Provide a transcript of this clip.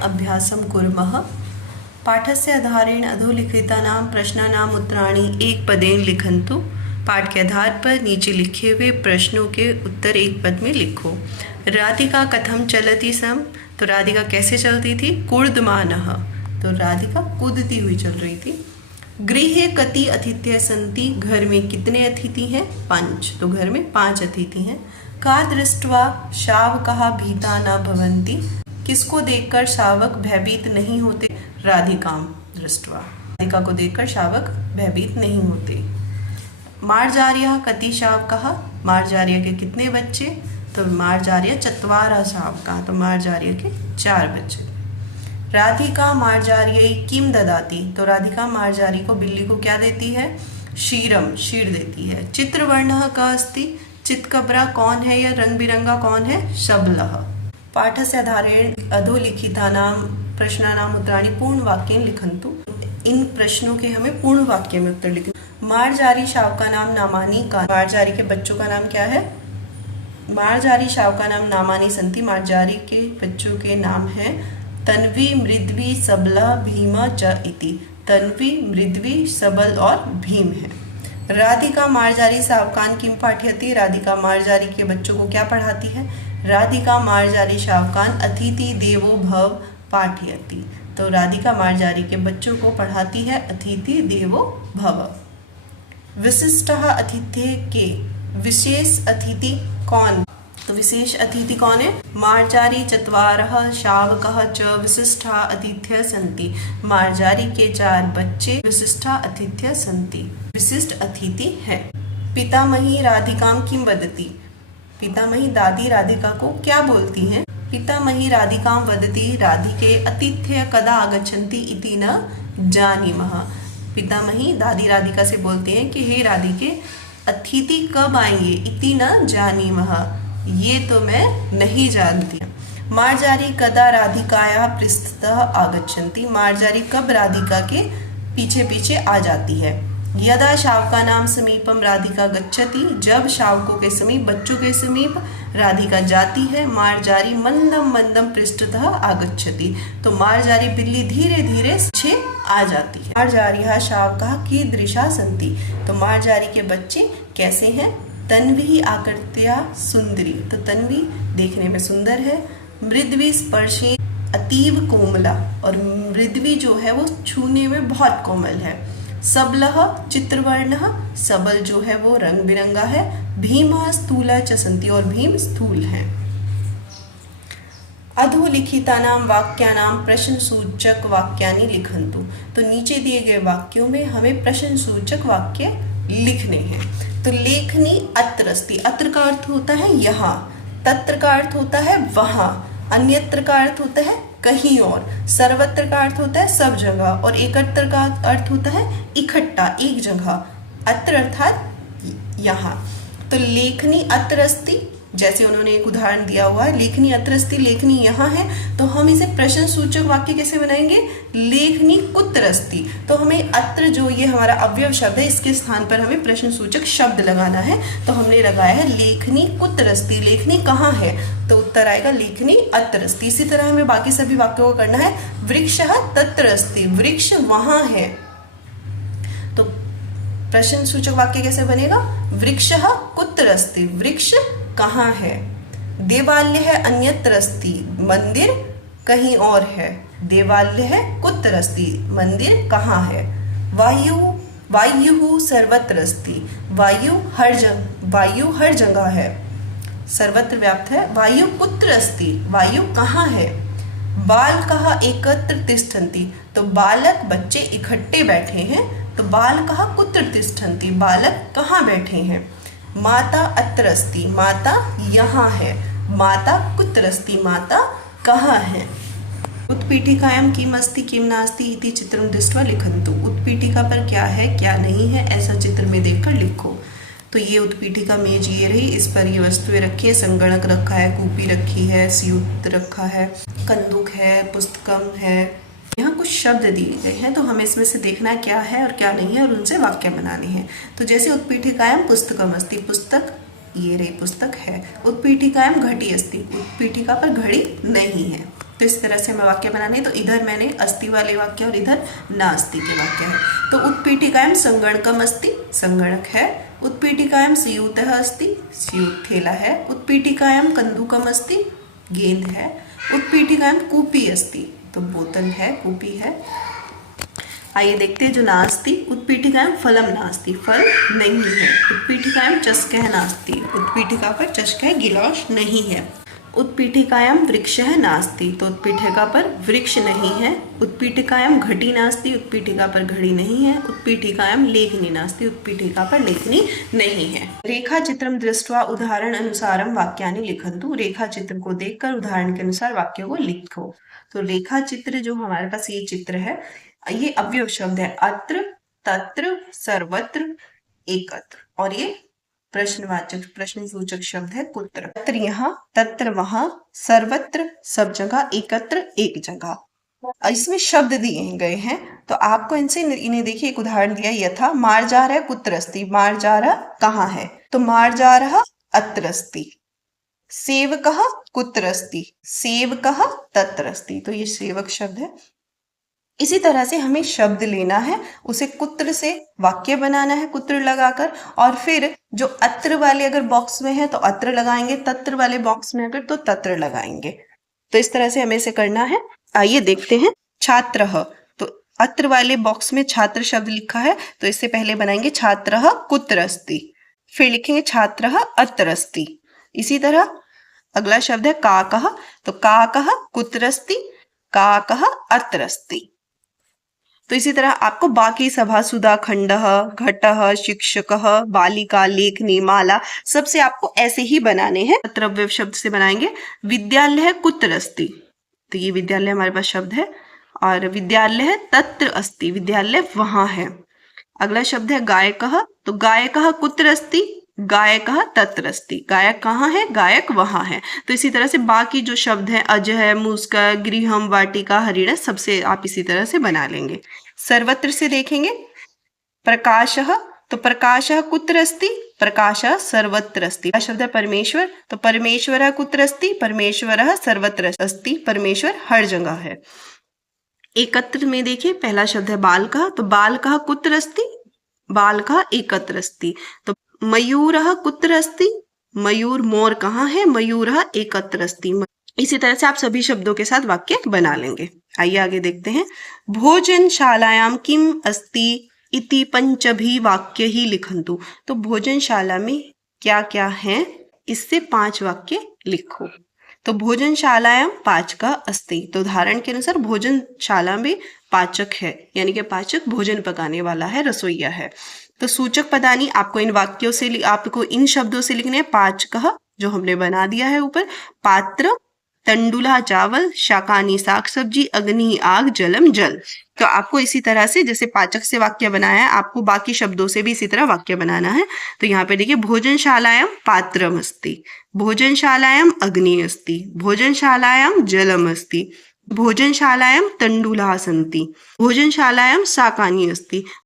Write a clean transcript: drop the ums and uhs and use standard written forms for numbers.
अभ्यासं कुर्मः। पाठस्य आधारेण अधोलिखितानां प्रश्नानाम् उत्तराणि एक पदेन लिखन्तु। पाठ के आधार पर नीचे लिखे हुए प्रश्नों के उत्तर एक पद में लिखो। राधिका कथम चलती सम, तो राधिका कैसे चलती थी? कूर्दमानः, तो राधिका कूदती हुई चल रही थी। गृहे कति अतिथ्य सन्ति, घर में कितने अतिथि हैं? 5, तो घर में 5 अतिथि हैं। का दृष्ट्वा शावकाः भीता न भवन्ति, किसको देखकर शावक भयभीत नहीं होते? राधिकां दृष्ट्वा, राधिका को देखकर शावक भयभीत नहीं होते। मार्जार्यः कति शावकाः, मार्जार्य के कितने बच्चे? तो मार्जार्य चत्वारः शावकाः, तो मार्जार्य के 4 बच्चे। राधिका मार्जार्यै किम ददाति, तो राधिका मार्जारी को, बिल्ली को क्या देती है? क्षीरम, क्षीर देती है। चित्रवर्णः कः अस्ति, चितकबरा कौन है या रंग बिरंगा कौन है? शबलः। पाठस्य आधारेण अधोलिखितानां प्रश्नानाम् उत्तराणि पूर्ण वाक्येन लिखन्तु। इन प्रश्नों के हमें पूर्ण वाक्य में उत्तर लिखना। मार्जारी शावकानां नामानि का, मार्जारी के बच्चों का नाम क्या है? मार्जारी शावकानां नामानि सन्ति, मार्जारी के बच्चों के नाम है तन्वी, मृद्वी, सबला, भीमा च इति। तन्वी, मृद्वी, सबल और भीम है। राधिका मार्जारी शावकान किम पाठयति, राधिका मार्जारी के बच्चों को क्या पढ़ाती है? राधिका मार्जारी शावकान अतिथि देवो भव पाठयति, तो राधिका मार्जारी के बच्चों को पढ़ाती है अतिथि देवो भव। विशिष्टः अतिथि के, विशेष अतिथि कौन? तो विशेष अतिथि कौन है? मार्जारी चत्वारः शावकः च विशिष्टा अतिथ्यः सन्ति, मार्जारी के 4 बच्चे विशिष्टा अतिथ्यः सन्ति, विशिष्ट अतिथि है। पितामही राधिकां किम वदति, पितामही दादी राधिका को क्या बोलती हैं? पितामही राधिकां वदति राधिके अतिथ्य कदा आगच्छन्ति इति न जानीमः। पितामही दादी राधिका से बोलते हैं कि हे राधिके अतिथि कब आएंगे? इति न जानीमः, ये तो मैं नहीं जानती। मार्जारी कदा राधिकायाः पृष्ठतः आगच्छन्ति, मार्जारी कब राधिका के पीछे पीछे आ जाती है। यदा शावकानां समीपम राधिका गच्छति, जब शावकों के समीप, बच्चों के समीप राधिका जाती है। मार्जारी मंदम मंदम पृष्ठतः आगच्छति, तो मार्जारी बिल्ली धीरे धीरे पीछे आ जाती है। मार्जार्यः शावकाः कीदृशा सन्ति, तो मार्जारी के बच्चे कैसे हैं? तन्वी आकृत्या सुंदरी, तो तन्वी देखने में सुंदर है। मृद्वी स्पर्शे अतीव कोमला, और मृद्वी जो है वो छूने में बहुत कोमल है। सबलः चित्रवर्णः, सबल जो है वो रंग बिरंगा है। भीमः स्थूला च सन्ति, और भीम स्थूल है। अधोलिखितानां वाक्यानां प्रश्नसूचक वाक्यानि लिखन्तु, तो नीचे दिए गए वाक्यों में हमें प्रश्नसूचक वाक्य लिखने हैं। तो लेखनी अत्र अस्ति, अत्र का अर्थ होता है यहाँ, तत्र का अर्थ होता है वहाँ, अन्यत्र का अर्थ होता है कहीं और, सर्वत्र का अर्थ होता है सब जगह, और एकत्र का अर्थ होता है इकट्ठा, एक जगह। अत्र अर्थात यहाँ। तो लेखनी अत्र अस्ति, जैसे उन्होंने एक उदाहरण दिया हुआ है, लेखनी अत्र अस्ति, लेखनी यहाँ है, तो हम इसे प्रश्न सूचक वाक्य कैसे बनाएंगे? लेखनी कुत्र अस्ति, तो हमें अत्र जो ये हमारा अवयव शब्द है, इसके स्थान पर हमें प्रश्न सूचक शब्द लगाना है। तो हमने लगाया है लेखनी कुत्र अस्ति, लेखनी कहाँ है? तो उत्तर आएगा लेखनी अत्र अस्ति। इसी तरह हमें बाकी सभी वाक्यों को करना है। वृक्षः तत्र अस्ति, वृक्ष वहाँ है, तो प्रश्न सूचक वाक्य कैसे बनेगा? वृक्षः कुत्र अस्ति, वृक्ष कहाँ है। देवालय है अन्यत्र अस्ति, मंदिर कहीं और है। देवालय है कुत्र अस्ति, मंदिर कहाँ है। वायु सर्वत्र अस्ति, वायु हर जगह है, सर्वत्र व्याप्त है। वायु कुत्र अस्ति, वायु कहाँ है। बालकः एकत्र तिष्ठन्ति, तो बालक बच्चे इकट्ठे बैठे हैं, तो बालकः कुत्र तिष्ठन्ति, बालक कहाँ बैठे हैं। माता अत्र अस्ति, माता यहाँ है। माता कुत्र अस्ति, माता कहाँ है। उत्पीठिकायां किम अस्ति किम नास्ति इति चित्रं दृष्ट्वा लिखन्तु, उत्पीठिका पर क्या है क्या नहीं है ऐसा चित्र में देखकर लिखो। तो ये उत्पीठिका मेज ये रही, इस पर ये वस्तुएं रखी है, संगणक रखा है, कूपी रखी है, स्यूत रखा है, कंदुक है, पुस्तकम है, यहाँ कुछ शब्द दिए गए हैं, तो हमें इसमें से देखना क्या है और क्या नहीं है और उनसे वाक्य बनाने हैं। तो जैसे उत्पीठिकायां पुस्तकम अस्ति, पुस्तक ये रही पुस्तक है। उत्पीठिकायां घटी अस्ति, उत्पीठिका पर घड़ी नहीं है। तो इस तरह से हमें वाक्य बनाने। तो इधर मैंने अस्ति वाले वाक्य और इधर नास्ति के वाक्य है। तो उत्पीठिकायां संगणकम अस्ति, संगणक है। उत्पीठिकायां स्यूतः अस्ति, स्यूत थैला है। उत्पीठिकायां कन्दुकम अस्ति, गेंद है। उत्पीठिकायां कूपी अस्ति, तो बोतल है, कूपी है। आइए देखते हैं जो नास्ति। उत्पीठिकायां फलम नास्ति, फल नहीं है। उत्पीठिकायां चषकः नास्ति, उत्पीठिका पर चषक गिलास नहीं है। उत्पीठिकायां वृक्षः नास्ति, तो उत्पीठिका पर वृक्ष नहीं है। उत्पीठिकायां घटी नास्ति, उत्पीठिका पर घड़ी नहीं है। उत्पीठिकायां लेखनी नास्ति, उत्पीठिका पर लेखनी नहीं है। रेखा चित्रम दृष्ट्वा उदाहरण अनुसारम वाक्यानि लिखन्तु, रेखा चित्र को देखकर उदाहरण के अनुसार वाक्यों को लिखो। तो रेखा चित्र जो हमारे पास ये चित्र है, ये अवयव शब्द है अत्र, तत्र, सर्वत्र, एकत्र, और ये प्रश्नवाचक प्रश्नसूचक शब्द है कुत्र। तत्र यहाँ, तत्र वहां, सर्वत्र सब जगह, एकत्र एक जगह। इसमें शब्द दिए गए हैं तो आपको इन्हें देखिए। एक उदाहरण दिया यथा मार जा रहा है कुत्र अस्ति, मार जा रहा कहाँ है, तो मार जा रहा अत्र अस्ति। सेवकः कुत्र अस्ति, सेवकः तत्र अस्ति, तो ये सेवक शब्द है। इसी तरह से हमें शब्द लेना है, उसे कुत्र से वाक्य बनाना है कुत्र लगाकर, और फिर जो अत्र वाले अगर बॉक्स में है तो अत्र लगाएंगे, तत्र वाले बॉक्स में अगर तो तत्र लगाएंगे। तो इस तरह से हमें इसे करना है। आइए देखते हैं। छात्रः, तो अत्र वाले बॉक्स में छात्र शब्द लिखा है, तो इससे पहले बनाएंगे छात्रः कुत्र अस्ति, फिर लिखेंगे छात्रः अत्र अस्ति। इसी तरह अगला शब्द है काकः, तो काकः कुत्र अस्ति, काकः अत्र अस्ति। तो इसी तरह आपको बाकी सभासुदा, खंडः, घटः, शिक्षकः, बालिका, लेखनी, माला, सबसे आपको ऐसे ही बनाने हैं। अत्रव्यय शब्द से बनाएंगे। विद्यालय कुत्र अस्ति, तो ये विद्यालय हमारे पास शब्द है, और विद्यालय तत्र अस्ति, विद्यालय वहां है। अगला शब्द है गायकः, तो गायकः कुत्र अस्ति, गायकः तत्र अस्ति, गायक कहाँ है, गायक वहां है। तो इसी तरह से बाकी जो शब्द हैं अज है, मूस्का, गृहम, वाटिका, हरिण, सबसे आप इसी तरह से बना लेंगे। सर्वत्र से देखेंगे। प्रकाशः, तो प्रकाशः कुत्र अस्ति, प्रकाशः सर्वत्र अस्ति। शब्द है परमेश्वर, तो परमेश्वरः कुत्र अस्ति, परमेश्वरः सर्वत्र अस्ति, परमेश्वर हर जगह है। एकत्र में देखिए, पहला शब्द है बालकः, तो बालकः कुत्र अस्ति, बालकः एकत्र अस्ति। तो मयूरः कुत्र अस्ति, मयूर मोर कहाँ है, मयूरः एकत्र अस्ति। इसी तरह से आप सभी शब्दों के साथ वाक्य बना लेंगे। आइए आगे देखते हैं। भोजनशालायां किम अस्ति इति पंचभी वाक्य ही लिखन्तु, तो भोजनशाला में क्या क्या है, इससे 5 वाक्य लिखो। तो भोजनशालायां पाचकः अस्ति, तो उदाहरण के अनुसार भोजनशाला में पाचक है, यानी कि पाचक भोजन पकाने वाला है, रसोईया है। तो सूचक पदानी आपको इन वाक्यों से, आपको इन शब्दों से लिखने हैं। पाचकः जो हमने बना दिया है ऊपर, पात्र, तंडुला चावल, शाकानी साग सब्जी, अग्नि आग, जलम जल। तो आपको इसी तरह से जैसे पाचक से वाक्य बनाया है, आपको बाकी शब्दों से भी इसी तरह वाक्य बनाना है। तो यहाँ पे देखिए, भोजनशालायां पात्रम अस्ति, भोजनशालायां अग्नि अस्ति, भोजनशालायां जलम अस्ति, भोजनशालायां तंडुलाः सन्ति, भोजनशालायां शाकानि अस्ति,